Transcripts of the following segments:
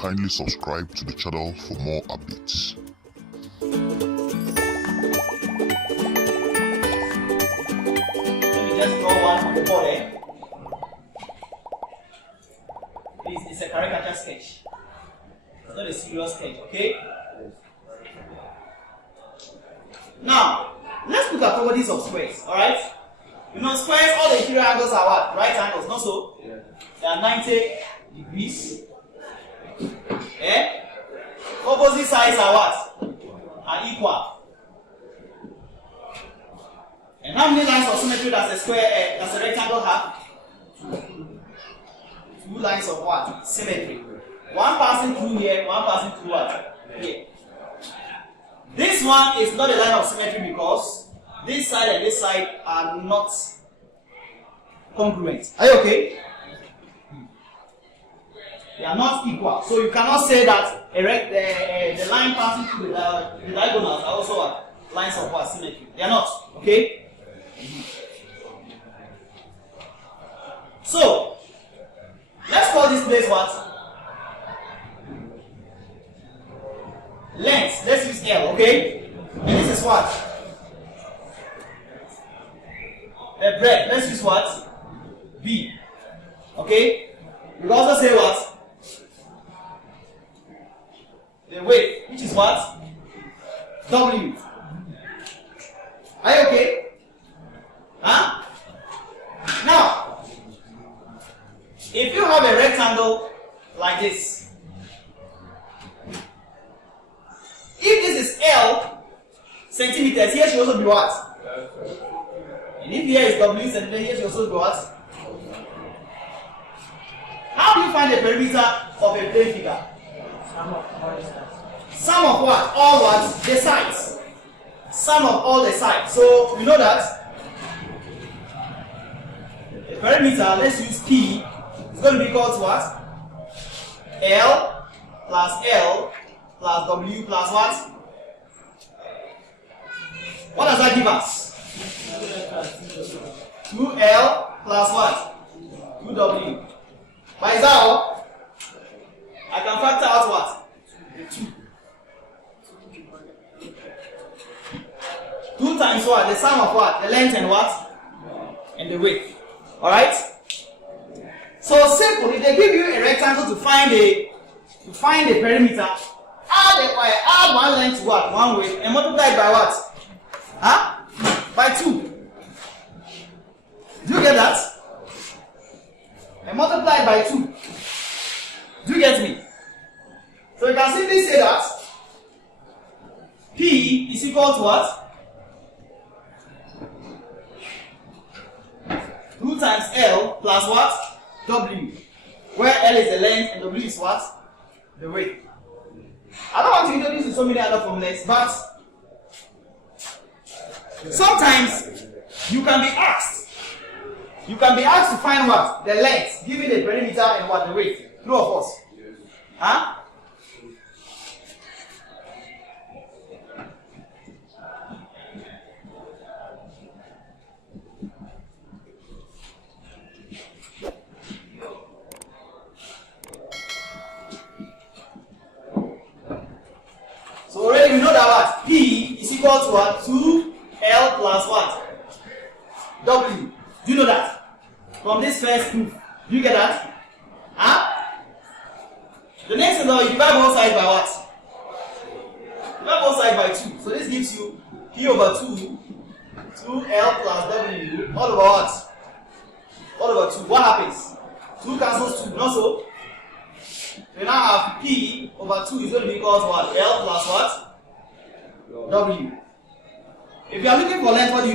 Kindly subscribe to the channel for more updates. Let me just draw one on the board there. Please, it's a caricature sketch. It's not a serious sketch, okay? Now, let's look at properties of squares, alright? You know, squares, all the interior angles are what? Right angles, not so? Yeah. They are 90 degrees. Yeah? Opposite sides are what? Are equal. And how many lines of symmetry does a square, does a rectangle have? Two lines of what? Symmetry. One passing through here, one passing through what? Here. This one is not a line of symmetry because this side and this side are not congruent. Are you okay? They are not equal. So you cannot say that the line passing through the diagonals are also what? Lines of what? Symmetry. They are not. Okay? So, let's call this place what? Length. Let's use L, okay? And this is what? The breadth. Let's use what? B. Okay? You can also say what? The width, which is what? W. Are you okay? Huh? Now, if you have a rectangle like this, if this is L centimeters, here should also be what? And if here is W centimeters, here should also be what? How do you find the perimeter of a plane figure? Sum of what? All what? The sides. Sum of all the sides. So we know that the perimeter, let's use P, is going to be equal to what? L plus W plus what? What does that give us? 2L plus what? 2W. But is that all? I can factor out what? 2. 2 times what? The sum of what? The length and what? And the width. Alright? So simple. If they give you a rectangle to find the perimeter, add one length to what? One width and multiply it by what? Huh? By 2. Do you get that? And multiply it by 2. Do you get me? So you can simply say that P is equal to what? 2 times L plus what? W. Where L is the length and W is what? The width. I don't want to introduce you so many other formulas, but sometimes you can be asked to find what? The length, given the perimeter and what? The width. True or false? Huh? So already we know that what? P is equal to what? 2L plus what? W. Do you know that? From this first proof. Do you get that? Huh? The next is now you divide both sides by what? Divide both sides by 2. So this gives you P over 2, 2L plus W, all over what? All over 2. What happens? 2 cancels 2, not so? We now have P over 2 is going to be equal to what? L plus what? W. If you are looking for length, what do?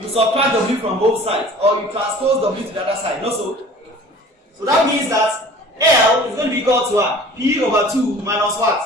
You subtract W from both sides, or you transpose W to the other side, not so? So that means that L is going to be equal to what? P over 2 minus what?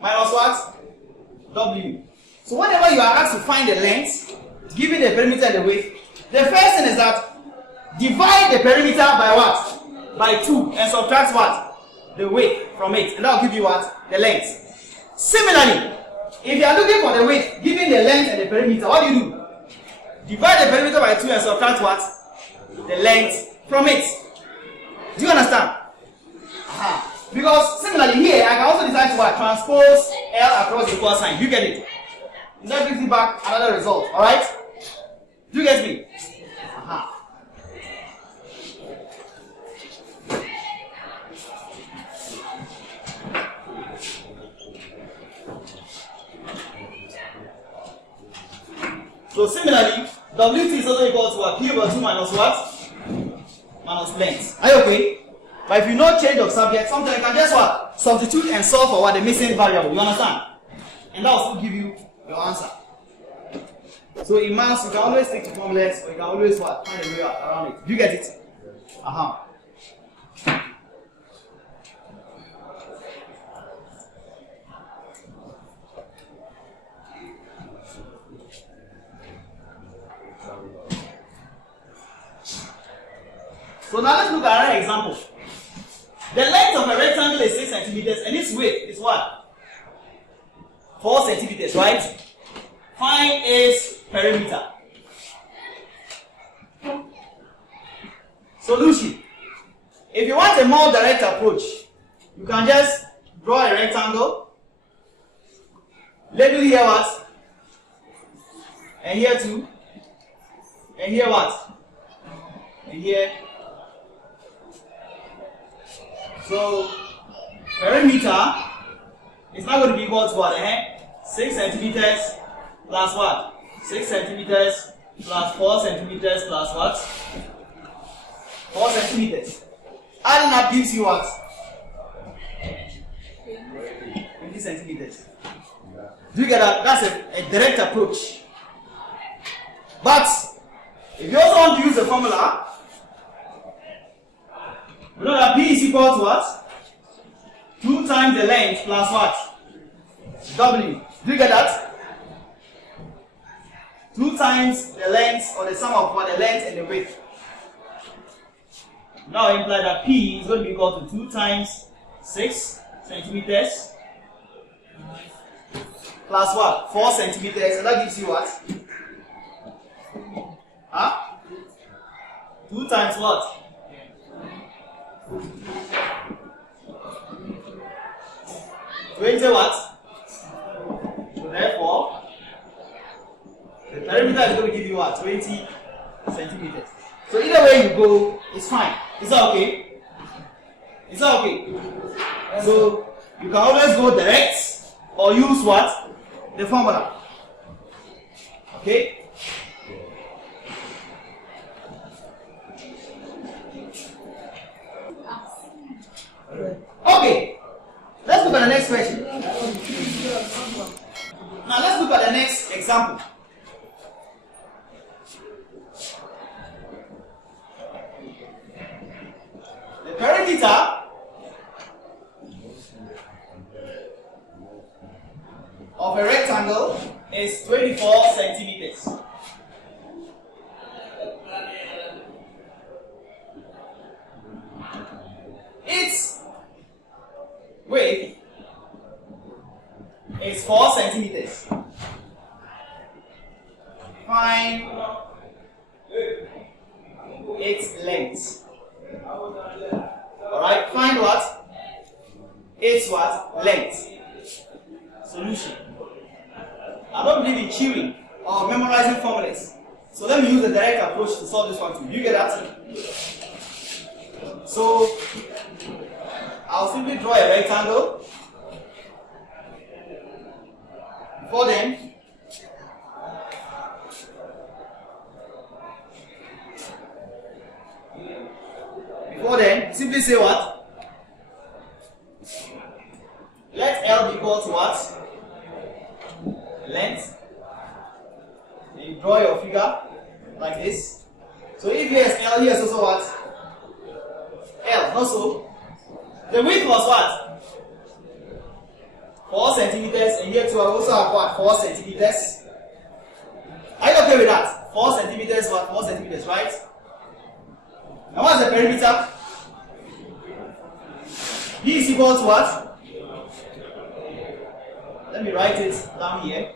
Minus what? W. So whenever you are asked to find the length, given the perimeter and the width, the first thing is that divide the perimeter by what? By 2 and subtract what? The width from it, and that will give you what? The length. Similarly, if you are looking for the width, given the length and the perimeter, what do? Divide the perimeter by 2 and subtract what? The length from it. Do you understand? Because similarly here, I can also decide to what? Transpose L across the equal sign. Do you get it? That gives you back another result. Alright? Do you get me? So similarly, WT is also equal to what? P over 2 minus what? Minus length. Are you okay? But if you know change of subject, sometimes you can just what? Substitute and solve for what? The missing variable. You understand? And that will still give you your answer. So in maths, you can always stick to formulas, or you can always what? Find a way around it. Do you get it? So now let's look at another example. The length of a rectangle is 6 centimeters and its width is what? 4 centimeters, right? Find its perimeter. Solution. If you want a more direct approach, you can just draw a rectangle. Label here what? And here too. And here what? And here. So, perimeter is not going to be equal to what? 6 centimeters plus what? 6 centimeters plus 4 centimeters plus what? 4 centimeters. Adding up gives you what? 20 centimeters. Do you get that? That's a direct approach. But, if you also want to use the formula, you know that P is equal to what? 2 times the length plus what? W. Do you get that? 2 times the length or the sum of what? The length and the width. Now I imply that P is going to be equal to 2 times 6 centimeters plus what? 4 centimeters, and that gives you what? 2 times what? 20 what? So therefore, the perimeter is going to give you what? 20 centimeters. So either way you go, it's fine. Is that okay? Is that okay? So you can always go direct or use what? The formula. Okay? Okay, let's look at the next question. Now let's look at the next example. The perimeter of a rectangle is 24 centimeters. Its width is 4 centimeters. Find its length. Alright, find what? Its what? Length. Solution. I don't believe in chewing or memorizing formulas. So let me use the direct approach to solve this one too. You get that? So I'll simply draw a rectangle. Before then, simply say what? Let L be equal to what? Length. Then you draw your figure like this. So if here is L, here is also what? L, not so. The width was what? 4 centimeters, and here too I also have what? 4 centimeters. Are you okay with that? 4 centimeters, what? 4 centimeters, right? Now what's the perimeter? B is equal to what? Let me write it down here.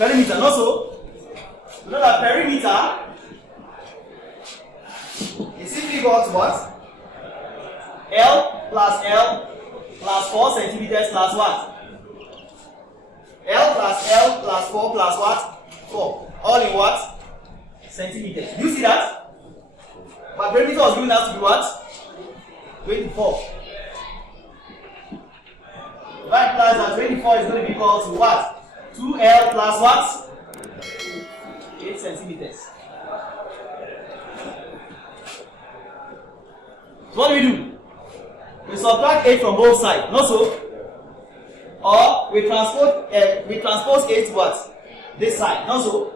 Perimeter, not so. You know that perimeter is simply equal to what? L plus 4 centimeters plus what? L plus 4 plus what? 4. All in what? Centimeters. Do you see that? But perimeter was given us to be what? 24. That implies that 24 is going to be equal to what? 2L plus what? 8 centimeters. So what do? We subtract 8 from both sides, not so? Or we transpose 8 to what? This side, not so?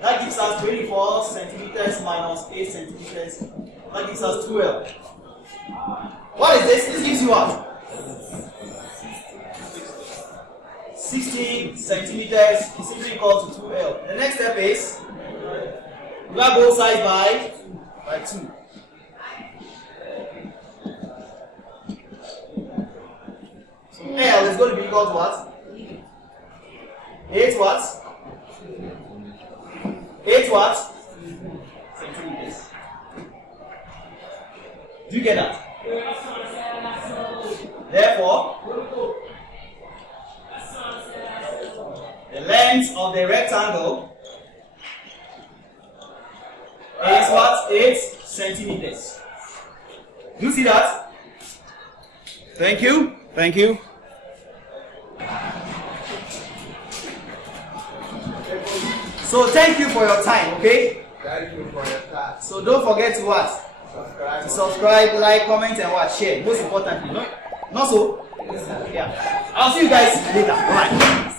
That gives us 24 centimeters minus 8 centimeters. That gives us 12. What is this? This gives you what? 60 centimeters is simply equal to 2L. The next step is divide both sides by 2. So L is going to be equal to what? 8 what? 8 what? Centimeters. Do you get that? Therefore, the length of the rectangle is what? 8 centimeters. Do you see that? Thank you. Thank you. So thank you for your time, okay? Thank you for your time. So don't forget to what? Subscribe. Subscribe, like, comment, and what? Share. Most importantly, no? Not so? Yeah. I'll see you guys later. Bye.